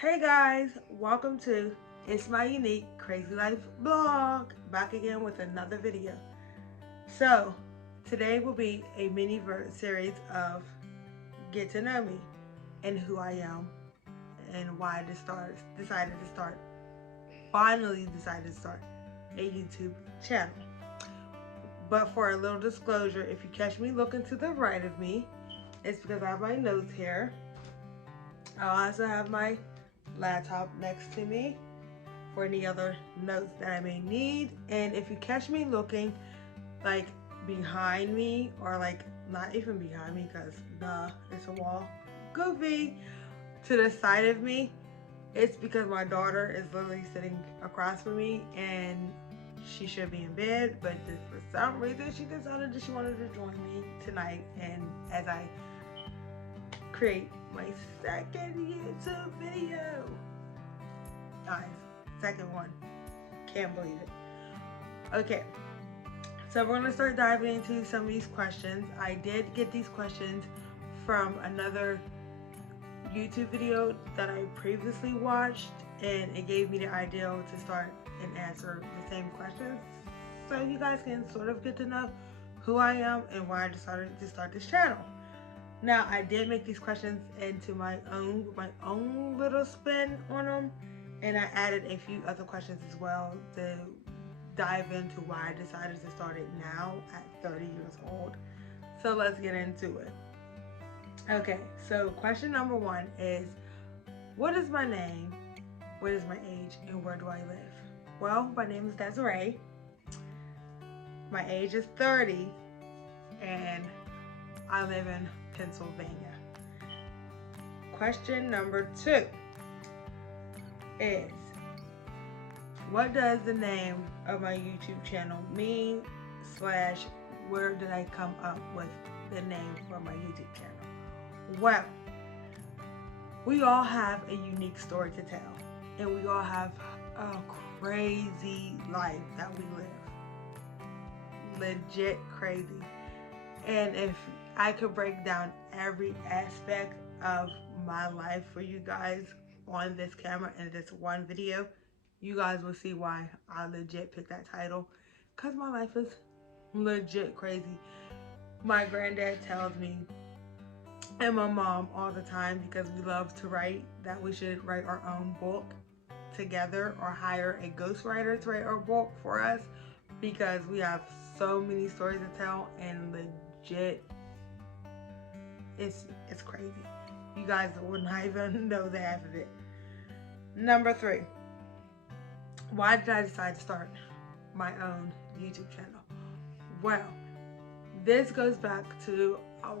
Hey guys, welcome to It's My Unique Crazy Life blog, back again with another video. So, today will be a mini series of Get to Know Me and who I am and why I finally decided to start a YouTube channel. But for a little disclosure, if you catch me looking to the right of me, it's because I have my notes here. I also have my laptop next to me for any other notes that I may need. And if you catch me looking like behind me, or like not even behind me because duh, it's a wall, goofy, to the side of me, it's because my daughter is literally sitting across from me and she should be in bed, but just for some reason she decided that she wanted to join me tonight, and as I create my second YouTube video. Guys, second one. Can't believe it. Okay, so we're gonna start diving into some of these questions. I did get these questions from another YouTube video that I previously watched, and it gave me the idea to start and answer the same questions, so you guys can sort of get to know who I am and why I decided to start this channel. Now, I did make these questions into my own little spin on them, and I added a few other questions as well to dive into why I decided to start it now at 30 years old. So let's get into it. Okay, so question number one is, what is my name, what is my age, and where do I live? Well, my name is Desiree. My age is 30, and I live in Pennsylvania. Question number two is, what does the name of my YouTube channel mean / where did I come up with the name for my YouTube channel? Well, we all have a unique story to tell, and we all have a crazy life that we live. Legit crazy. And if I could break down every aspect of my life for you guys on this camera in this one video, you guys will see why I legit picked that title, because my life is legit crazy. My granddad tells me, and my mom all the time, because we love to write, that we should write our own book together or hire a ghostwriter to write our book for us, because we have so many stories to tell, and legit, it's crazy. You guys would not even know the half of it. Number three, why did I decide to start my own YouTube channel? Well, this goes back to, I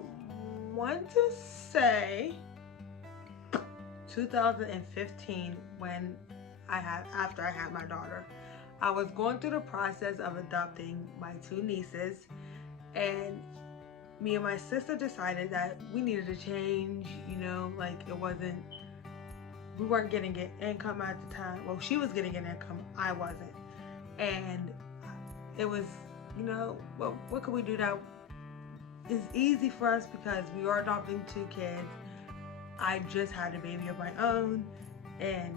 want to say 2015, when after I had my daughter. I was going through the process of adopting my two nieces, and me and my sister decided that we needed to change, like we weren't getting an income at the time. Well, she was getting an income, I wasn't. And it was, what could we do that is easy for us, because we are adopting two kids. I just had a baby of my own, and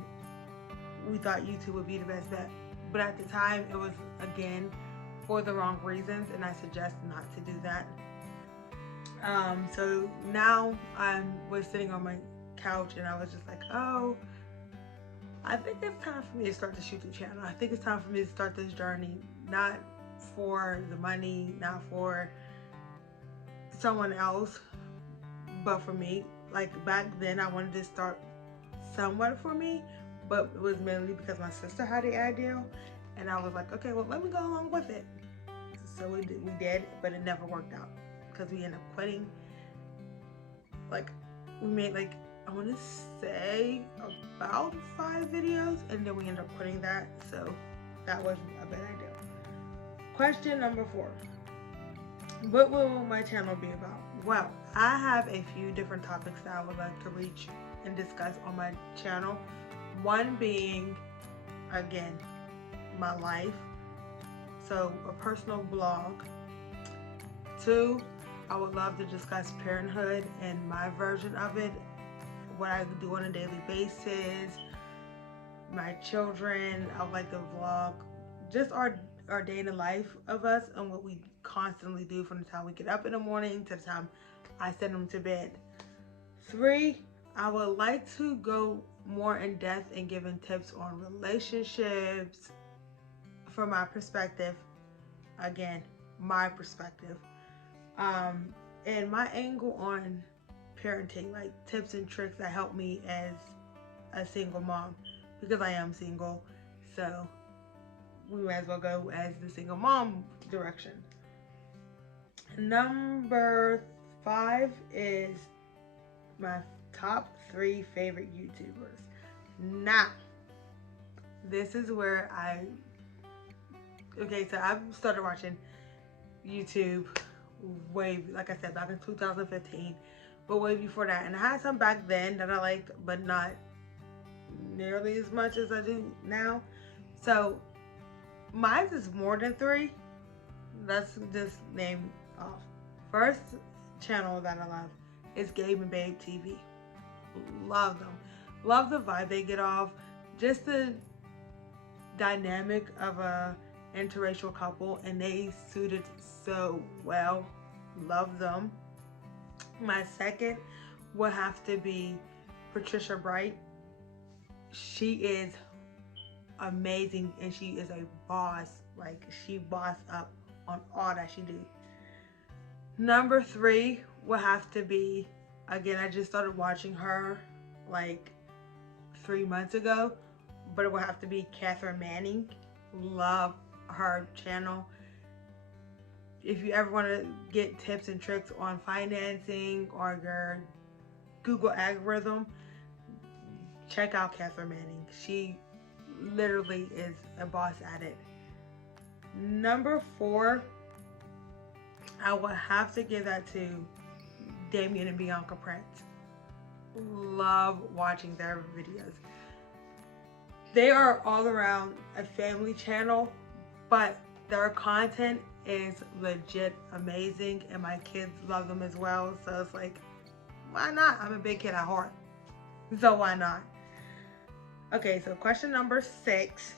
we thought YouTube would be the best bet. But at the time, it was, again, for the wrong reasons, and I suggest not to do that. So now I was sitting on my couch, and I was just like, oh, I think it's time for me to start this YouTube channel. I think it's time for me to start this journey, not for the money, not for someone else, but for me. Like back then, I wanted to start somewhat for me, but it was mainly because my sister had the idea, and I was like, okay, well, let me go along with it. So we did, but it never worked out, because we ended up quitting. Like, we made, like, I want to say about 5 videos, and then we ended up quitting that, so that wasn't a bad idea. Question number 4. What will my channel be about? Well, I have a few different topics that I would like to reach and discuss on my channel. One being, again, my life, so a personal blog. 2, I would love to discuss parenthood and my version of it, what I do on a daily basis, my children. I would like to vlog just our day in the life of us and what we constantly do from the time we get up in the morning to the time I send them to bed. 3, I would like to go more in depth in giving tips on relationships from my perspective. Again, my perspective. And my angle on parenting, like tips and tricks that help me as a single mom, because I am single. So we might as well go as the single mom direction. Number 5 is my top 3 favorite YouTubers. Now, this is where so I've started watching YouTube way, like I said, back in 2015, but way before that. And I had some back then that I liked, but not nearly as much as I do now. So mine is more than 3. Let's just name off. First channel that I love is Gabe and Babe TV. Love them. Love the vibe they get off. Just the dynamic of a interracial couple, and they suited so well. Love them. My second would have to be Patricia Bright. She is amazing, and she is a boss. Like, she boss up on all that she do. Number 3 would have to be, again, I just started watching her like 3 months ago, but it would have to be Catherine Manning. Love her channel. If you ever want to get tips and tricks on financing or your Google algorithm, check out Catherine Manning. She literally is a boss at it. Number 4, I would have to give that to Damien and Bianca Prince. Love watching their videos. They are all around a family channel, but their content is legit amazing, and my kids love them as well. So it's like, why not? I'm a big kid at heart, so why not? Okay, so question number 6.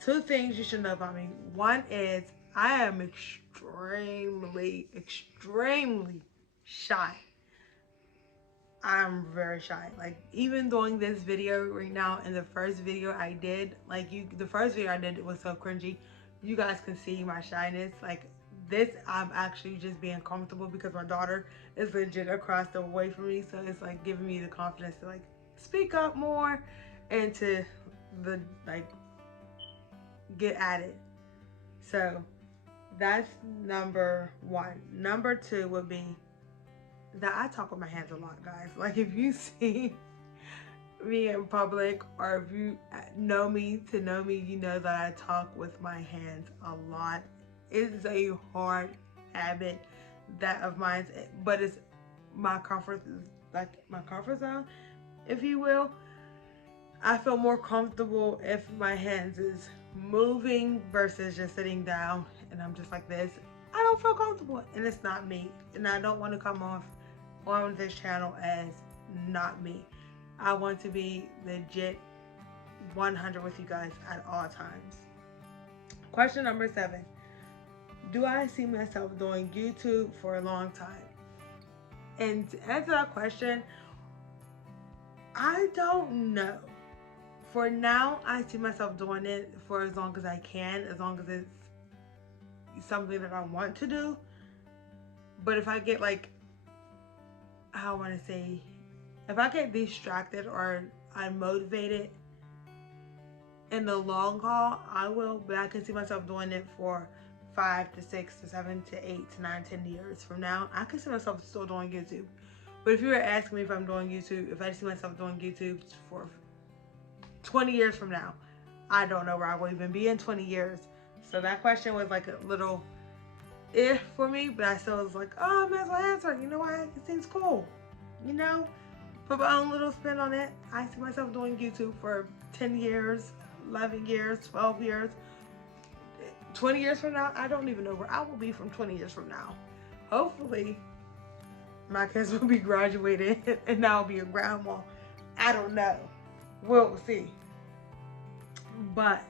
2 things you should know about me. One is I am extremely shy. I'm very shy. Like, even doing this video right now, and the first video I did, the first video I did was so cringy. You guys can see my shyness. Like, this, I'm actually just being comfortable because my daughter is legit across the way from me. So it's like giving me the confidence to like speak up more and to get at it. So that's number 1. Number 2 would be that I talk with my hands a lot, guys. Like, if you see me in public, or if you know me, you know that I talk with my hands a lot. It's a hard habit of mine, but it's my comfort zone, if you will. I feel more comfortable if my hands is moving versus just sitting down and I'm just like this. I don't feel comfortable, and it's not me, and I don't want to come off on this channel as not me. I want to be legit 100 with you guys at all times. Question number 7. Do I see myself doing YouTube for a long time? And to answer that question, I don't know. For now, I see myself doing it for as long as I can, as long as it's something that I want to do. But if I get if I get distracted or unmotivated in the long haul, I will, but I can see myself doing it for 5 to 6 to 7 to 8 to 9, 10 years from now. I can see myself still doing YouTube. But if you were asking me if I'm doing YouTube, if I see myself doing YouTube for 20 years from now, I don't know where I will even be in 20 years. So that question was like a little if for me, but I still was like, oh, I might as well answer it. You know why? It seems cool. You know? Put my own little spin on it. I see myself doing YouTube for 10 years, 11 years, 12 years. 20 years from now, I don't even know where I will be from 20 years from now. Hopefully, my kids will be graduated and I'll be a grandma. I don't know. We'll see. But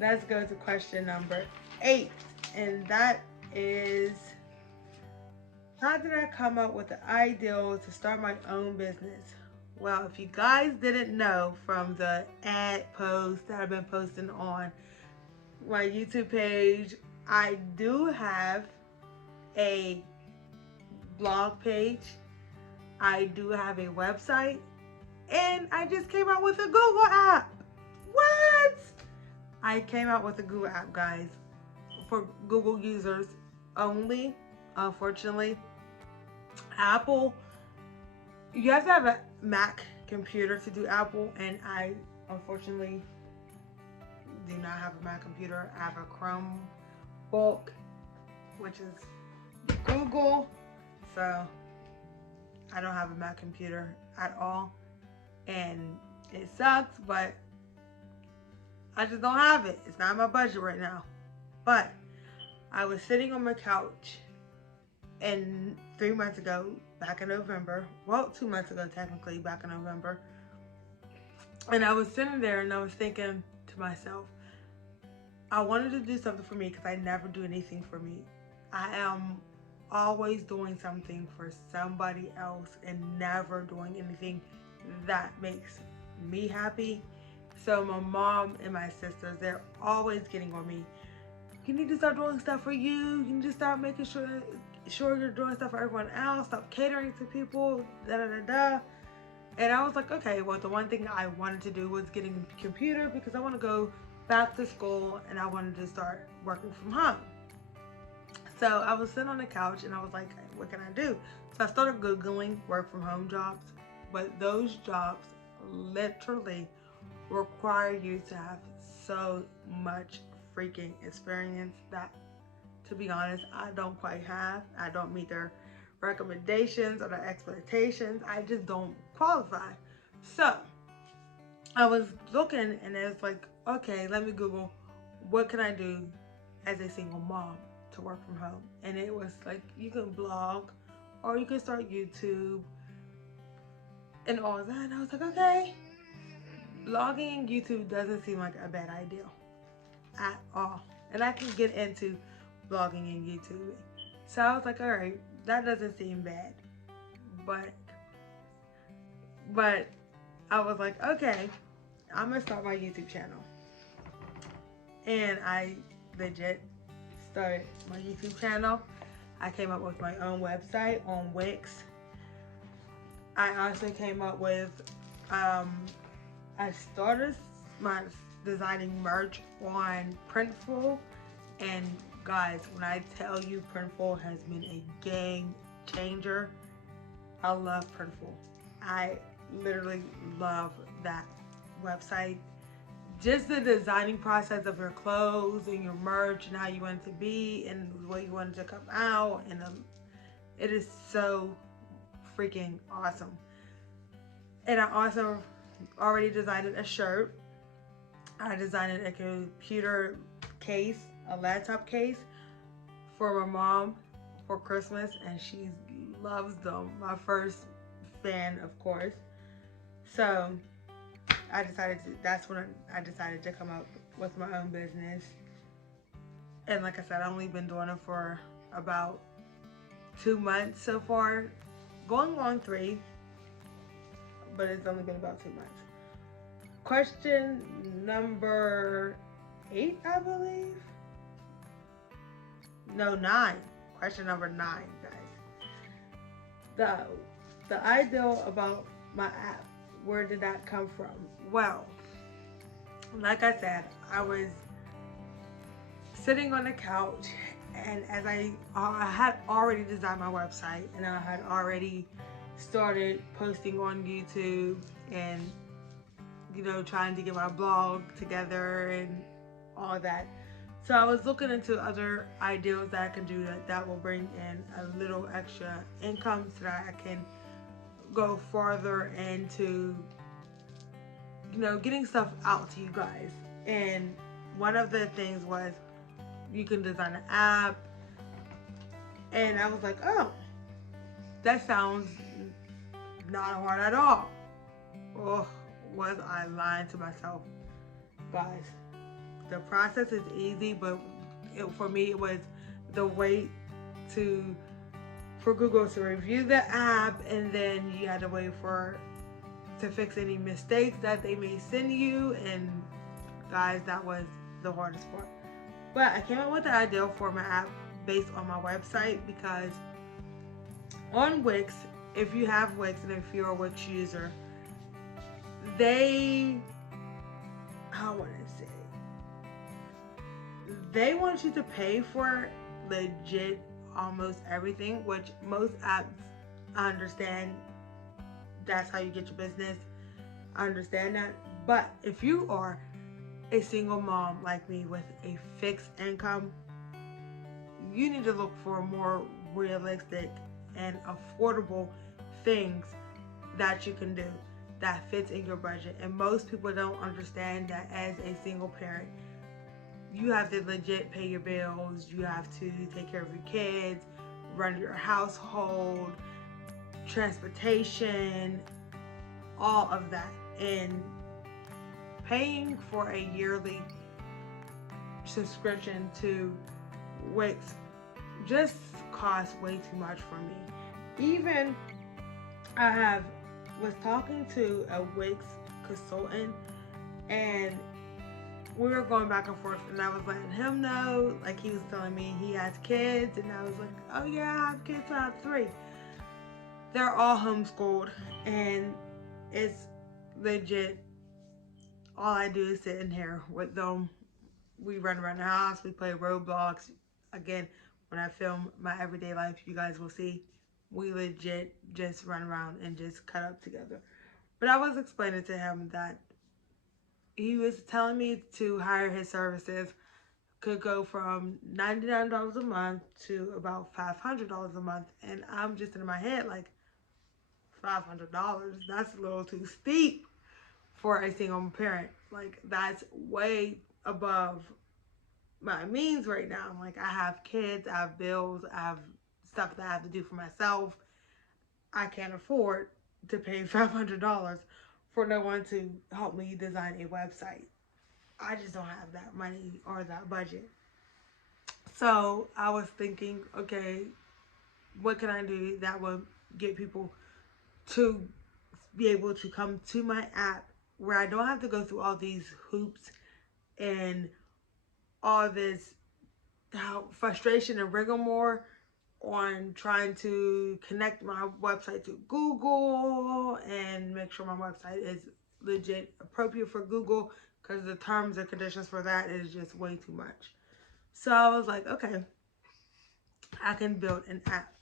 let's go to question number 8. And that is, how did I come up with the ideal to start my own business? Well, if you guys didn't know from the ad posts that I've been posting on my YouTube page, I do have a blog page. I do have a website. And I just came out with a Google app. What? I came out with a Google app, guys, for Google users only. Unfortunately, Apple, you have to have a Mac computer to do Apple, and I unfortunately do not have a Mac computer. I have a Chromebook, which is Google, so I don't have a Mac computer at all, and it sucks, but I just don't have it. It's not in my budget right now. But I was sitting on my couch, and 3 months ago, back in November, well, 2 months ago technically, back in November, and I was sitting there and I was thinking to myself, I wanted to do something for me because I never do anything for me. I am always doing something for somebody else and never doing anything that makes me happy. So my mom and my sisters, they're always getting on me. You need to start doing stuff for you. You need to start making sure you're doing stuff for everyone else. Stop catering to people, da da da da. And I was like, okay, well, the one thing I wanted to do was getting a computer because I want to go back to school and I wanted to start working from home. So I was sitting on the couch and I was like, what can I do? So I started Googling work from home jobs, but those jobs literally require you to have so much freaking experience that, to be honest, I don't quite have. I don't meet their recommendations or their expectations. I just don't qualify. So I was looking and it's like, okay, let me Google what can I do as a single mom to work from home. And it was like, you can blog or you can start YouTube and all that. And I was like, okay, blogging and YouTube doesn't seem like a bad idea at all. And I can get into blogging and YouTube. So I was like, all right, that doesn't seem bad. But I was like, okay, I'm gonna start my YouTube channel. And I legit started my YouTube channel. I came up with my own website on Wix. I also came up with, I started my designing merch on Printful, and guys, when I tell you Printful has been a game changer, I love Printful. I literally love that website. Just the designing process of your clothes and your merch and how you want it to be and the way you want it to come out, and it is so freaking awesome. And I also already designed a shirt. I designed a computer case, a laptop case for my mom for Christmas, and she loves them. My first fan, of course. So that's when I decided to come up with my own business. And like I said, I've only been doing it for about 2 months so far, going on 3, but it's only been about 2 months. Question number 8, I believe. No, 9. Question number 9, guys. The ideal about my app, where did that come from? Well, like I said, I was sitting on the couch, and as I had already designed my website, and I had already started posting on YouTube and, you know, trying to get my blog together and all that. So I was looking into other ideas that I can do that will bring in a little extra income so that I can go farther into, you know, getting stuff out to you guys. And one of the things was you can design an app, and I was like, oh, that sounds not hard at all. Oh, was I lying to myself? Guys, the process is easy, but for me it was the wait for Google to review the app, and then you had to wait to fix any mistakes that they may send you, and guys, that was the hardest part. But I came up with the idea for my app based on my website, because on Wix, if you have Wix and if you're a Wix user, they want you to pay for legit almost everything, which most apps, I understand that's how you get your business. I understand that. But if you are a single mom like me with a fixed income, you need to look for more realistic and affordable things that you can do that fits in your budget. And most people don't understand that as a single parent, you have to legit pay your bills, you have to take care of your kids, run your household, transportation, all of that. And paying for a yearly subscription to Wix just costs way too much for me. Even I was talking to a Wix consultant, and we were going back and forth, and I was letting him know, like he was telling me he has kids, and I was like, oh yeah, I have kids, I have 3. They're all homeschooled, and it's legit. All I do is sit in here with them. We run around the house, we play Roblox. Again, when I film my everyday life, you guys will see we legit just run around and just cut up together. But I was explaining to him that he was telling me to hire his services could go from $99 a month to about $500 a month. And I'm just in my head like, $500, that's a little too steep for a single parent. Like, that's way above my means right now. Like, I have kids, I have bills, I have stuff that I have to do for myself. I can't afford to pay $500 for no one to help me design a website. I just don't have that money or that budget. So I was thinking, okay, what can I do that would get people to be able to come to my app where I don't have to go through all these hoops and all this frustration and rigmarole on trying to connect my website to Google and make sure my website is legit appropriate for Google, because the terms and conditions for that is just way too much. So I was like, okay, I can build an app.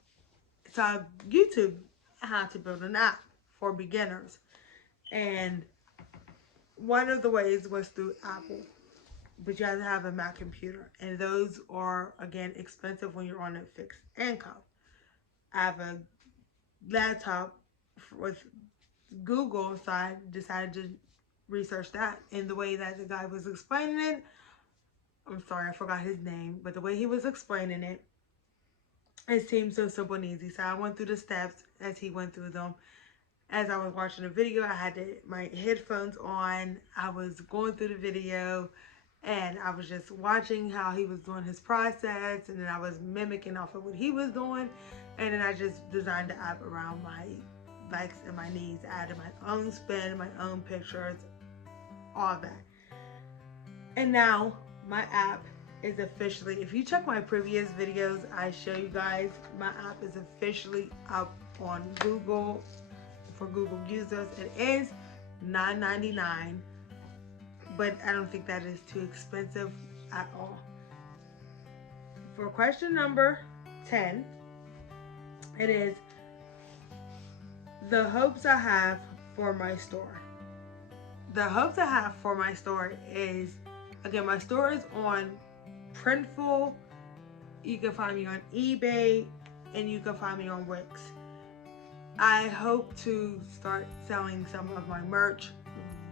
So I YouTube how to build an app for beginners, and one of the ways was through Apple, but you have to have a Mac computer, and those are, again, expensive when you're on a fixed income. I have a laptop with Google, so I decided to research that. And the way that the guy was explaining it, I'm sorry, I forgot his name, but the way he was explaining it, it seemed so simple and easy. So I went through the steps as he went through them. As I was watching the video, I had my headphones on. I was going through the video, and I was just watching how he was doing his process, and then I was mimicking off of what he was doing, and then I just designed the app around my likes and my needs. I added my own spin, my own pictures, all that. And now my app is officially, if you check my previous videos, I show you guys, my app is officially up on Google for Google users. It is $9.99. But I don't think that is too expensive at all. For question number 10, it is the hopes I have for my store. The hopes I have for my store is, again, my store is on Printful. You can find me on eBay, and you can find me on Wix. I hope to start selling some of my merch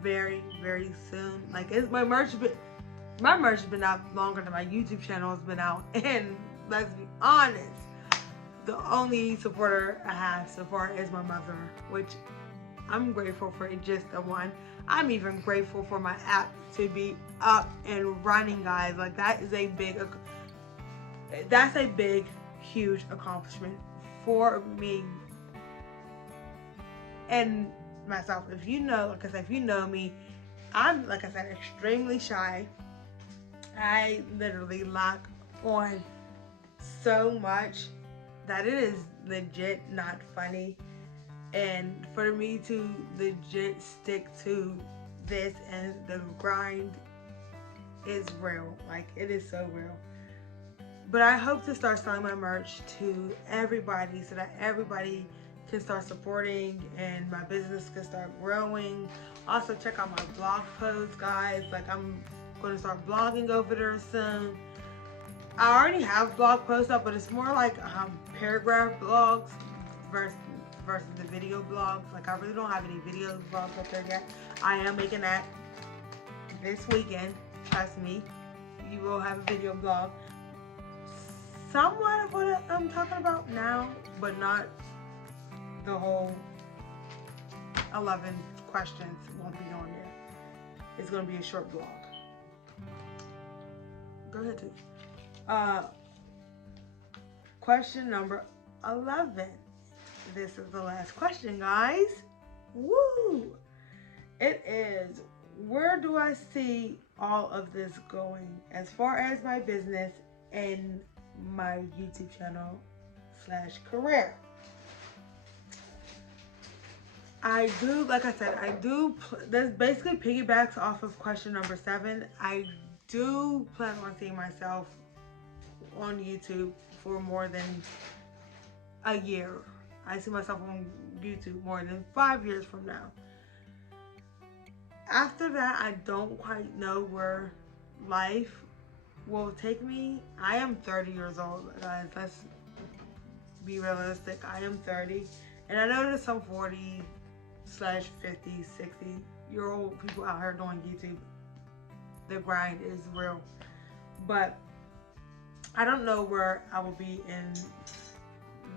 very, very soon. Like, my merch has been out longer than my YouTube channel has been out. And let's be honest, the only supporter I have so far is my mother, which I'm grateful for just the one. I'm even grateful for my app to be up and running, guys. Like that's a big, huge accomplishment for me and myself. If you know, like I said, if you know me, I'm, like I said, extremely shy. I literally lock on so much that it is legit not funny. And for me to legit stick to this and the grind is real. Like, it is so real. But I hope to start selling my merch to everybody so that everybody can start supporting and my business can start growing. Also, check out my blog posts, guys. Like, I'm going to start blogging over there soon. I already have blog posts up, but it's more like paragraph blogs versus the video blogs. Like, I really don't have any video blogs up there yet. I am making that this weekend. Trust me, you will have a video blog. Somewhat of what I'm talking about now, but not the whole 11 questions won't be on there. It's going to be a short blog. Go ahead, too. Question number 11. This is the last question, guys. Woo! It is, where do I see all of this going as far as my business and my YouTube channel / career? I do, like I said, this basically piggybacks off of question number 7. I do plan on seeing myself on YouTube for more than a year. I see myself on YouTube more than 5 years from now. After that, I don't quite know where life will take me. I am 30 years old, guys. Let's be realistic. I am 30. And I know there's some 40 / 50, 60-year-old people out here doing YouTube. The grind is real. But I don't know where I will be in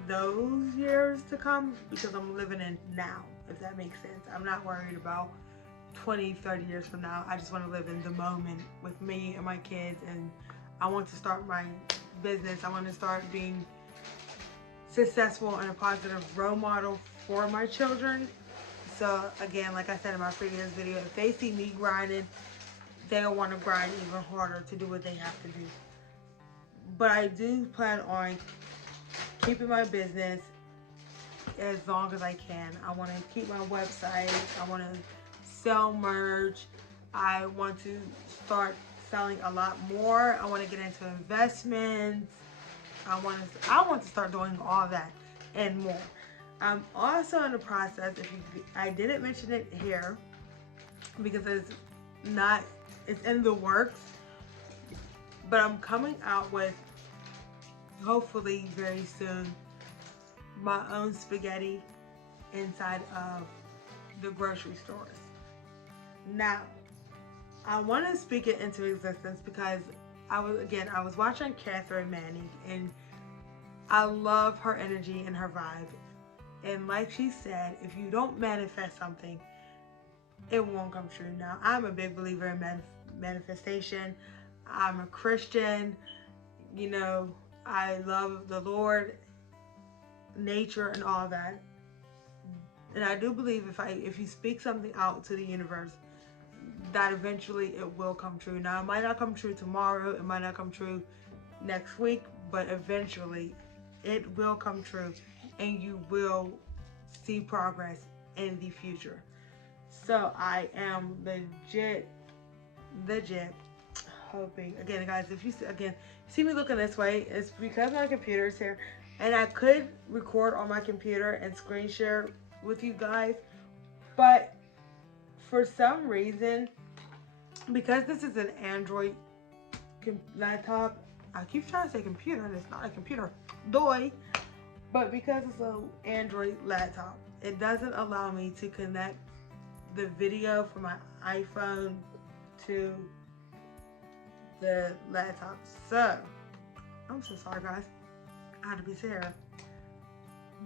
those years to come because I'm living in now, if that makes sense. I'm not worried about 20, 30 years from now. I just want to live in the moment with me and my kids, and I want to start my business. I want to start being successful and a positive role model for my children. So again, like I said in my previous video, if they see me grinding, they'll want to grind even harder to do what they have to do. But I do plan on keeping my business as long as I can. I want to keep my website. I want to sell merch. I want to start selling a lot more. I want to get into investments. I want to start doing all that and more. I'm also in the process, I didn't mention it here because it's in the works, but I'm coming out with, hopefully very soon, my own spaghetti inside of the grocery stores. Now, I want to speak it into existence because I was watching Catherine Manning, and I love her energy and her vibe. And like she said, if you don't manifest something, it won't come true. Now, I'm a big believer in manifestation. I'm a Christian. You know, I love the Lord, nature, and all that. And I do believe if you speak something out to the universe, that eventually it will come true. Now, it might not come true tomorrow. It might not come true next week. But eventually, it will come true. And you will see progress in the future. So I am legit hoping. Again, guys, if you see me looking this way, it's because my computer is here, and I could record on my computer and screen share with you guys, but for some reason, because this is an Android laptop, I keep trying to say computer, and it's not a computer, but because it's an Android laptop, it doesn't allow me to connect the video from my iPhone to the laptop. So, I'm so sorry, guys. I had to be serious.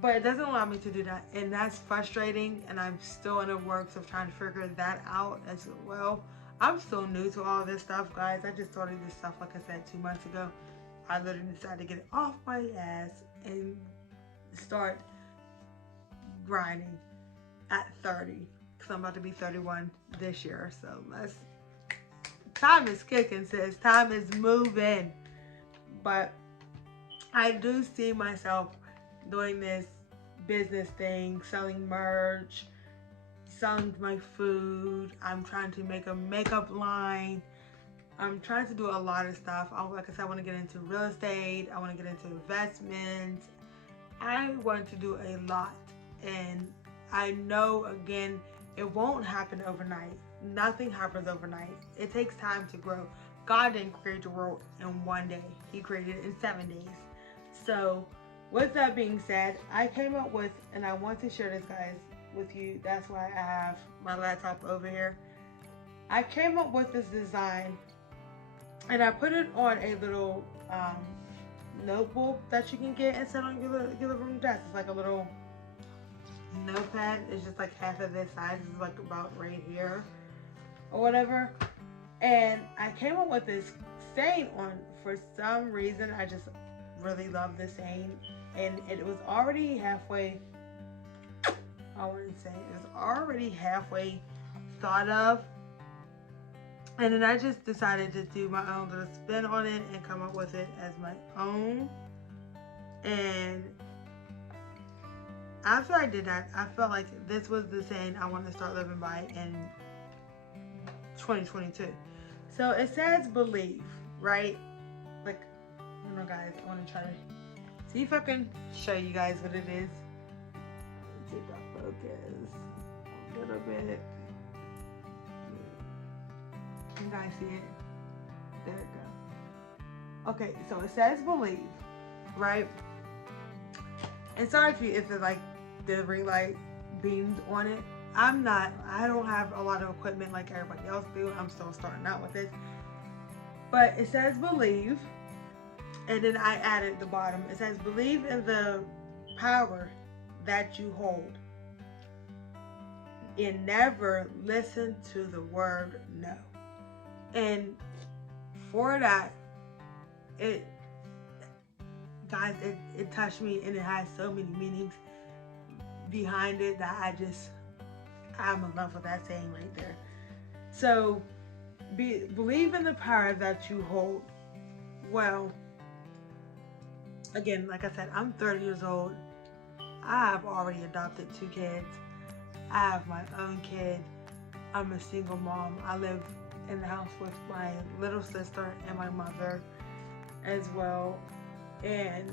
But it doesn't allow me to do that, and that's frustrating, and I'm still in the works of trying to figure that out as well. I'm still new to all this stuff, guys. I just started this stuff, like I said, 2 months ago. I literally decided to get it off my ass and start grinding at 30, because I'm about to be 31 this year. So time is kicking, sis. Time is moving. But I do see myself doing this business thing, selling merch, selling my food. I'm trying to make a makeup line. I'm trying to do a lot of stuff. Like I said, I want to get into real estate. I want to get into investments. I want to do a lot. And I know, again, it won't happen overnight. Nothing happens overnight. It takes time to grow. God didn't create the world in one day. He created it in 7 days. So with that being said, I came up with, and I want to share this, guys, with you. That's why I have my laptop over here. I came up with this design, and I put it on a little notebook that you can get and set on your living room desk. It's like a little notepad. It's just like half of this size. It's like about right here or whatever. And I came up with this saying on, for some reason, I just really love this saying. And it was already halfway, I wouldn't say, it was already halfway thought of. And then I just decided to do my own little spin on it and come up with it as my own. And after I did that, I felt like this was the saying I want to start living by in 2022. So it says believe, right? Like, I don't know, guys, I want to try to see if I can show you guys what it is. Let's see if I focus a little bit. You guys see it? There it goes. Okay, so it says believe, right? And sorry if it's like the ring light beamed on it. I don't have a lot of equipment like everybody else do. I'm still starting out with this. But it says believe, and then I added at the bottom, it says believe in the power that you hold. And never listen to the word no. And for that, guys, it touched me, and it has so many meanings behind it that I'm in love with that saying right there. So, believe in the power that you hold. Well, again, like I said, I'm 30 years old. I have already adopted 2 kids. I have my own kid. I'm a single mom. I live in the house with my little sister and my mother as well. And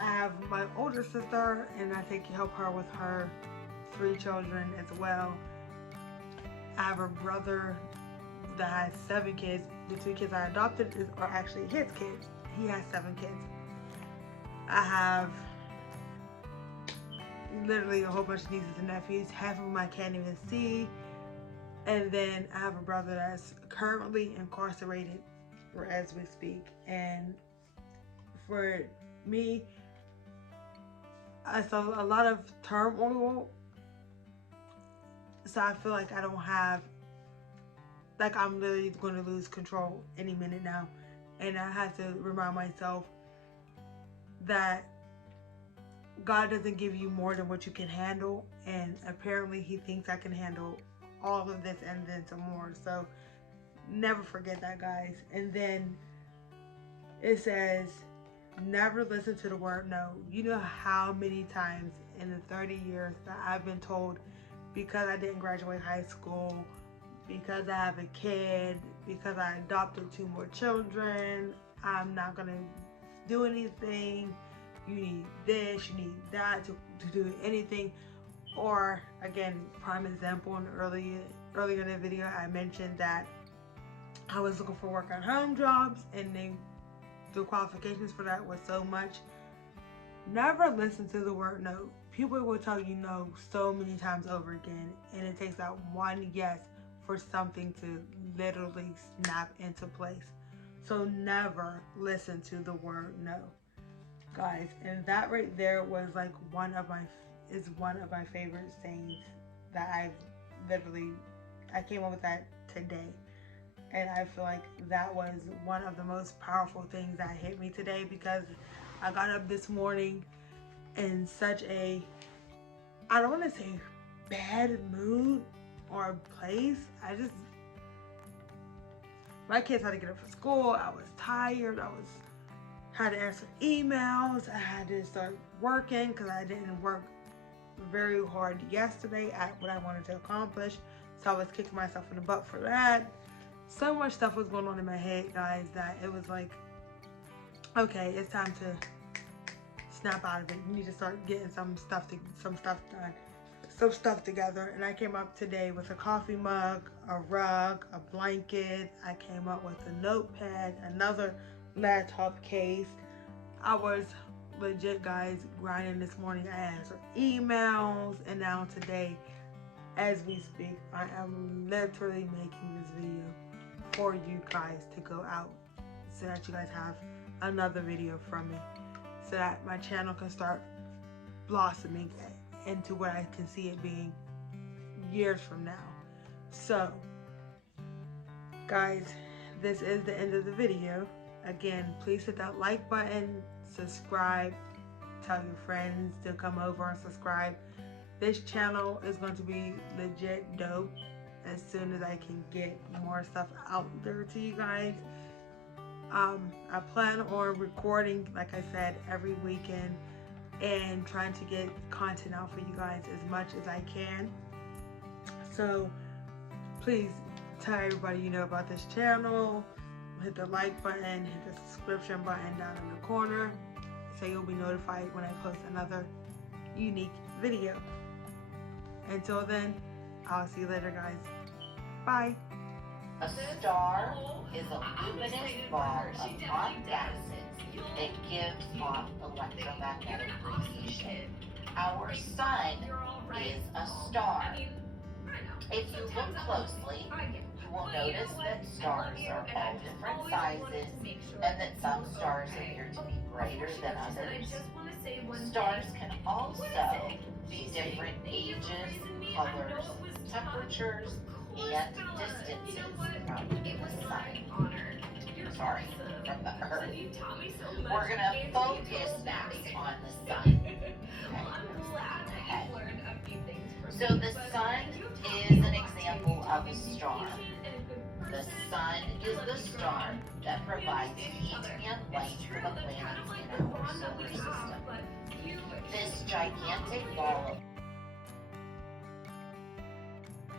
I have my older sister, and I help her with her 3 children as well. I have a brother that has 7 kids. The 2 kids I adopted are actually his kids. He has 7 kids. I have literally a whole bunch of nieces and nephews. Half of them I can't even see. And then I have a brother that's currently incarcerated as we speak. And for me, I saw a lot of turmoil. So I feel like I don't have, like I'm literally going to lose control any minute now. And I have to remind myself that God doesn't give you more than what you can handle. And apparently He thinks I can handle all of this and then some more. So never forget that, guys. And then it says, never listen to the word no. You know how many times in the 30 years that I've been told, because I didn't graduate high school, because I have a kid, because I adopted 2 more children, I'm not going to do anything. You need this, you need that to do anything. Or again, prime example, earlier in the video, I mentioned that I was looking for work at home jobs, and the qualifications for that was so much. Never listen to the word no. People will tell you no so many times over again, and it takes that one yes for something to literally snap into place. So never listen to the word no. guys, and that right there was like one of my favorite sayings that I came up with that today. And I feel like that was one of the most powerful things that hit me today, because I got up this morning in such a, I don't want to say bad mood or place. My kids had to get up for school. I was tired. Had to answer emails. I had to start working because I didn't work very hard yesterday at what I wanted to accomplish. So I was kicking myself in the butt for that. So much stuff was going on in my head, guys, that it was like, okay, it's time to snap out of it. You need to start getting some stuff done, some stuff together. And I came up today with a coffee mug, a rug, a blanket. I came up with a notepad, another laptop case. I was legit, guys, grinding this morning. I answered emails, and now today, as we speak, I am literally making this video for you guys to go out, so that you guys have another video from me, so that my channel can start blossoming into what I can see it being years from now. So guys, this is the end of the video. Again, please hit that like button, subscribe, tell your friends to come over and subscribe. This channel is going to be legit dope as soon as I can get more stuff out there to you guys. I plan on recording, like I said, every weekend, and trying to get content out for you guys as much as I can. So please tell everybody you know about this channel. Hit the like button, hit the subscription button down in the corner, so you'll be notified when I post another unique video. Until then, I'll see you later, guys. Bye. A star is a luminous ball of hot gases that gives off electromagnetic radiation. Our sun is a star. If you look closely, you will notice that stars are all different sizes, and that some stars appear to be brighter than others. Stars can also be different ages, colors, temperatures, and distances from the sun. Sorry, from the earth. We're going to focus next on the sun. Okay. So the sun is an example of a star. The sun is the star that provides heat and light for the planets in our solar system. This gigantic ball of